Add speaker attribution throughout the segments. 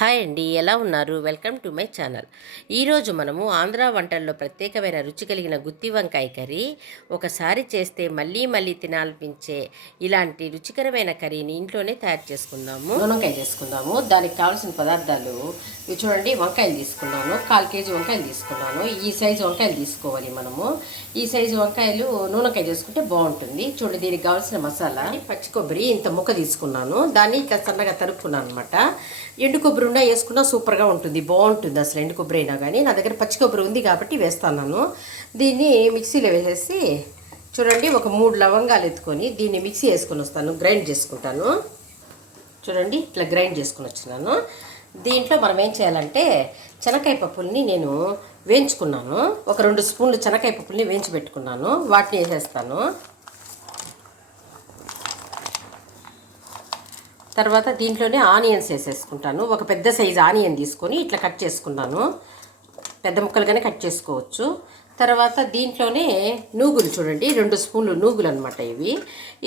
Speaker 1: Hi అండి ఎలా ఉన్నారు? Welcome to my channel. ఈరోజు మనము ఆంధ్ర వంటల్లో ప్రత్యేకమైన రుచి కలిగిన గుత్తి వంకాయ కర్రీ ఒకసారి చేస్తే మళ్ళీ మళ్ళీ తినాలనిపించే ఇలాంటి రుచికరమైన కర్రీని ఇంట్లోనే తయారు చేసుకుందాము. వంకాయ చేసుకుందాము. దానికి కావాల్సిన పదార్థాలు ఇవి చూడండి వంకాయలు తీసుకున్నాను. కాల్ కేజీ వంకాయలు తీసుకున్నాను. ఈ సైజు వంకాయలు తీసుకోవాలి మనము. ఈ సైజు వంకాయలు నూనెకాయ చేసుకుంటే బాగుంటుంది. చూడండి దీనికి కావాల్సిన మసాలా. పచ్చి కొబ్బరి ఇంత ముక్క తీసుకున్నాను. దాన్ని ఇట్లా సన్నగా తరుక్కున్నాను అనమాట ఎండు కొబ్బరి ఉండా వేసుకున్నా సూపర్గా ఉంటుంది బాగుంటుంది అసలు ఎండు కొబ్బరి అయినా కానీ. నా దగ్గర పచ్చి కొబ్బరి ఉంది కాబట్టి వేస్తాను దీన్ని మిక్సీలో వేసేసి చూడండి ఒక మూడు లవంగాలు ఎత్తుకొని దీన్ని మిక్సీ వేసుకొని వస్తాను గ్రైండ్ చేసుకుంటాను. చూడండి ఇట్లా గ్రైండ్ చేసుకుని వచ్చినాను. దీంట్లో మనం ఏం చేయాలంటే చెనక్కాయ పప్పుల్ని నేను వేయించుకున్నాను. ఒక రెండు స్పూన్లు చెనక్కాయ పప్పుల్ని వేయించి పెట్టుకున్నాను. వాటిని వేసేస్తాను. తర్వాత దీంట్లోనే ఆనియన్స్ వేసేసుకుంటాను. ఒక పెద్ద సైజు ఆనియన్ తీసుకొని ఇట్లా కట్ చేసుకున్నాను. పెద్ద ముక్కలుగానే కట్ చేసుకోవచ్చు. తర్వాత దీంట్లోనే నూగులు చూడండి. రెండు స్పూన్లు నూగులు అనమాట ఇవి.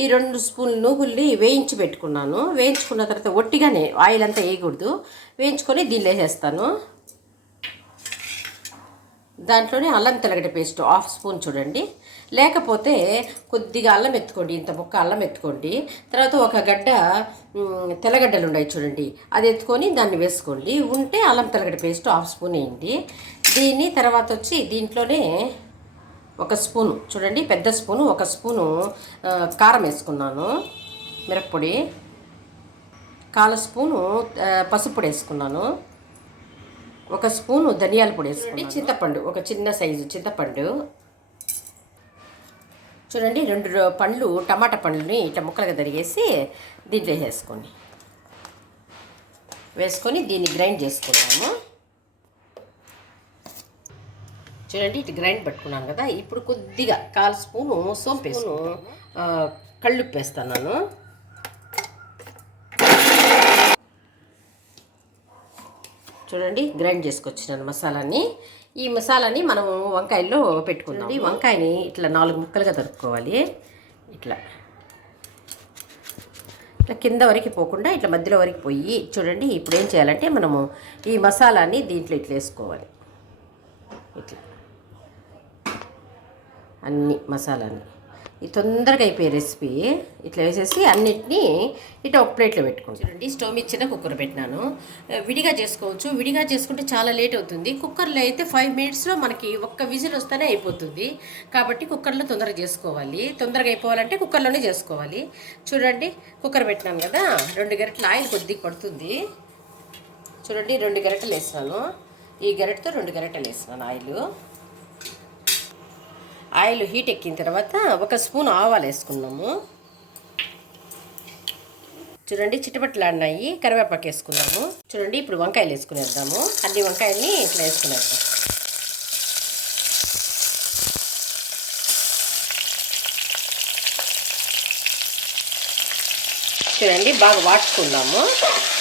Speaker 1: ఈ రెండు స్పూన్లు నూగుల్ని వేయించి పెట్టుకున్నాను. వేయించుకున్న తర్వాత ఒట్టిగానే ఆయిల్ అంతా వేయకూడదు. వేయించుకొని దీనిలో వేసేస్తాను. దాంట్లోనే అల్లం తెల్లగడ్డ పేస్ట్ హాఫ్ స్పూన్ చూడండి. లేకపోతే కొద్దిగా అల్లం ఎత్తుకోండి ఇంత ముక్క అల్లం ఎత్తుకోండి. తర్వాత ఒక గడ్డ తెల్లగడ్డలు ఉన్నాయి చూడండి. అది ఎత్తుకొని దాన్ని వేసుకోండి. ఉంటే అల్లం తెల్లగడ్డ పేస్ట్ హాఫ్ స్పూన్ వేయండి. దీన్ని తర్వాత వచ్చి దీంట్లోనే ఒక స్పూను చూడండి పెద్ద స్పూను ఒక స్పూను కారం వేసుకున్నాను మిరప్పొడి కాల స్పూను పసుపు పొడి వేసుకున్నాను ఒక స్పూను ధనియాల పొడి వేసుకోండి చింతపండు. ఒక చిన్న సైజు చింతపండు. చూడండి రెండు పండ్లు టమాటా పండ్లని ఇట్లా ముక్కలుగా తరిగేసి దీంట్లో వేసుకోండి వేసుకొని దీన్ని గ్రైండ్ చేసుకున్నాము చూడండి ఇటు గ్రైండ్ పెట్టుకున్నాను కదా ఇప్పుడు కొద్దిగా కాల్ స్పూను సోంపు వేసుకును కళ్ళుప్పు వేస్తున్నాను. చూడండి గ్రైండ్ చేసుకొచ్చినాను మసాలాని. ఈ మసాలాని మనం వంకాయల్లో పెట్టుకుందాం. ఈ వంకాయని ఇట్లా నాలుగు ముక్కలుగా దొరుకుకోవాలి ఇట్లా. ఇట్లా కింద వరకు పోకుండా ఇట్లా మధ్యలో వరకు పోయి చూడండి ఇప్పుడు ఏం చేయాలంటే మనము ఈ మసాలాని దీంట్లో ఇట్లా వేసుకోవాలి. ఇట్లా. అన్ని మసాలాని. ఇది తొందరగా అయిపోయే రెసిపీ. ఇట్లా వేసేసి అన్నిటినీ ఇట్లా ఒక ప్లేట్లో పెట్టుకుంటాం. చూడండి స్టవ్ మీద చిన్న కుక్కర్ పెట్టినాను. విడిగా చేసుకోవచ్చు. విడిగా చేసుకుంటే చాలా లేట్ అవుతుంది. కుక్కర్లో అయితే ఫైవ్ మినిట్స్లో మనకి ఒక్క విజిల్ వస్తేనే అయిపోతుంది. కాబట్టి కుక్కర్లో తొందరగా చేసుకోవాలి. తొందరగా అయిపోవాలంటే కుక్కర్లోనే చేసుకోవాలి. చూడండి కుక్కర్ పెట్టినాను కదా. రెండు గరిటెలు ఆయిల్ కొద్దిగా పడుతుంది. చూడండి రెండు గరిటెలు వేసినాను. ఈ గరిటెతో రెండు గరిటెలు వేసినాను ఆయిల్. ఆయిల్ హీట్ ఎక్కిన తర్వాత ఒక స్పూన్ ఆవాలు వేసుకున్నాము. చూడండి చిటపట్లాడినాయి. కరివేపాకు వేసుకున్నాము. చూడండి ఇప్పుడు వంకాయలు వేసుకునేద్దాము. అన్ని వంకాయల్ని ఇట్లా వేసుకునేద్దాం. చూడండి బాగా వాడుకున్నాము.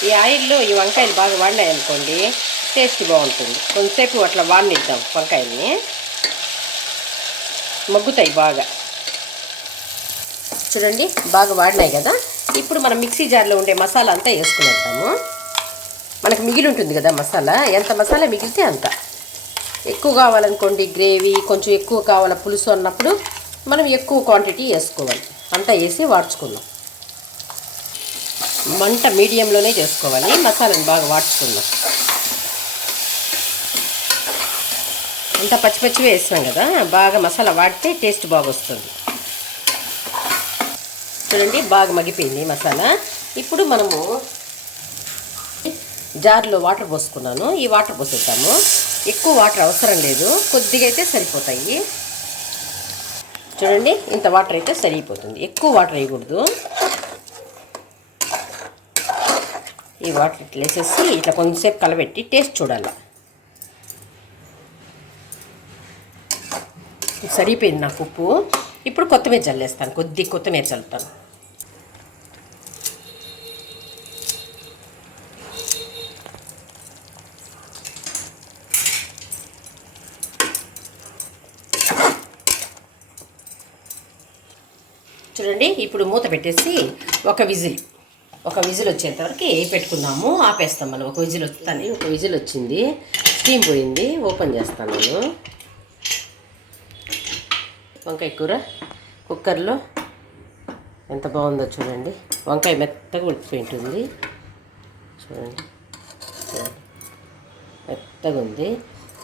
Speaker 1: ఈ ఆయిల్లో ఈ వంకాయలు బాగా వాడినాయి అనుకోండి టేస్ట్ బాగుంటుంది. కొంతసేపు అట్లా వాడినిద్దాం వంకాయల్ని. మగ్గుతాయి బాగా. చూడండి బాగా వాడినాయి కదా. ఇప్పుడు మనం మిక్సీ జార్లో ఉండే మసాలా అంతా వేసుకునేద్దాము. మనకు మిగిలి ఉంటుంది కదా మసాలా ఎంత మసాలా మిగిలితే అంత. ఎక్కువ కావాలనుకోండి గ్రేవీ కొంచెం ఎక్కువ కావాల పులుసు అన్నప్పుడు మనం ఎక్కువ క్వాంటిటీ వేసుకోవాలి. అంతా వేసి వాడ్చుకుందాం. మంట మీడియంలోనే చేసుకోవాలి. మసాలాని బాగా వాడ్చుకుందాం. అంతా పచ్చి పచ్చివి వేసినాం కదా బాగా మసాలా వాడితే టేస్ట్ బాగా వస్తుంది చూడండి బాగా మగ్గిపోయింది మసాలా. ఇప్పుడు మనము జార్లో వాటర్ పోసుకున్నాను. ఈ వాటర్ పోసేద్దాము. ఎక్కువ వాటర్ అవసరం లేదు. కొద్దిగా అయితే సరిపోతాయి. చూడండి ఇంత వాటర్ అయితే సరిపోతుంది. ఎక్కువ వాటర్ వేయకూడదు. ఈ వాటర్ ఇట్లా వేసేసి ఇట్లా కొంచెంసేపు కలబెట్టి టేస్ట్ చూడాలి. సరిపోయింది నాకు ఉప్పు. ఇప్పుడు కొత్తిమీర చల్లేస్తాను. కొద్ది కొత్తిమీర చల్లుతాను. చూడండి ఇప్పుడు మూత పెట్టేసి ఒక విజిల్. ఒక విజిల్ వచ్చేంతవరకు పెట్టుకుందాము. ఆపేస్తాం మనం. ఒక విజిల్ వస్తాను ఒక విజిల్ వచ్చింది. స్టీమ్ పోయింది. ఓపెన్ చేస్తాను నేను. వంకాయ కూర కుక్కర్లో ఎంత బాగుందో చూడండి. వంకాయ మెత్తగా ఉడికిపోయి ఉంటుంది చూడండి. చూడండి మెత్తగా ఉంది.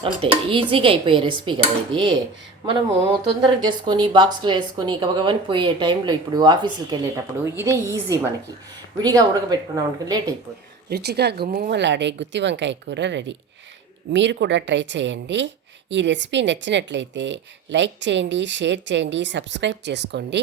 Speaker 1: అంతే ఈజీగా అయిపోయే రెసిపీ కదా ఇది. మనము తొందరగా చేసుకొని బాక్స్లో వేసుకొని గబగబని పోయే టైంలో ఇప్పుడు ఆఫీసులకు వెళ్ళేటప్పుడు ఇదే ఈజీ మనకి. విడిగా ఉడకబెట్టుకున్నాం అనుకో లేట్ అయిపోయి రుచిగా గుమ్మలాడే గుత్తి వంకాయ కూర రెడీ. మీరు కూడా ట్రై చేయండి. ఈ రెసిపీ నచ్చినట్లయితే లైక్ చేయండి షేర్ చేయండి సబ్స్క్రైబ్ చేసుకోండి.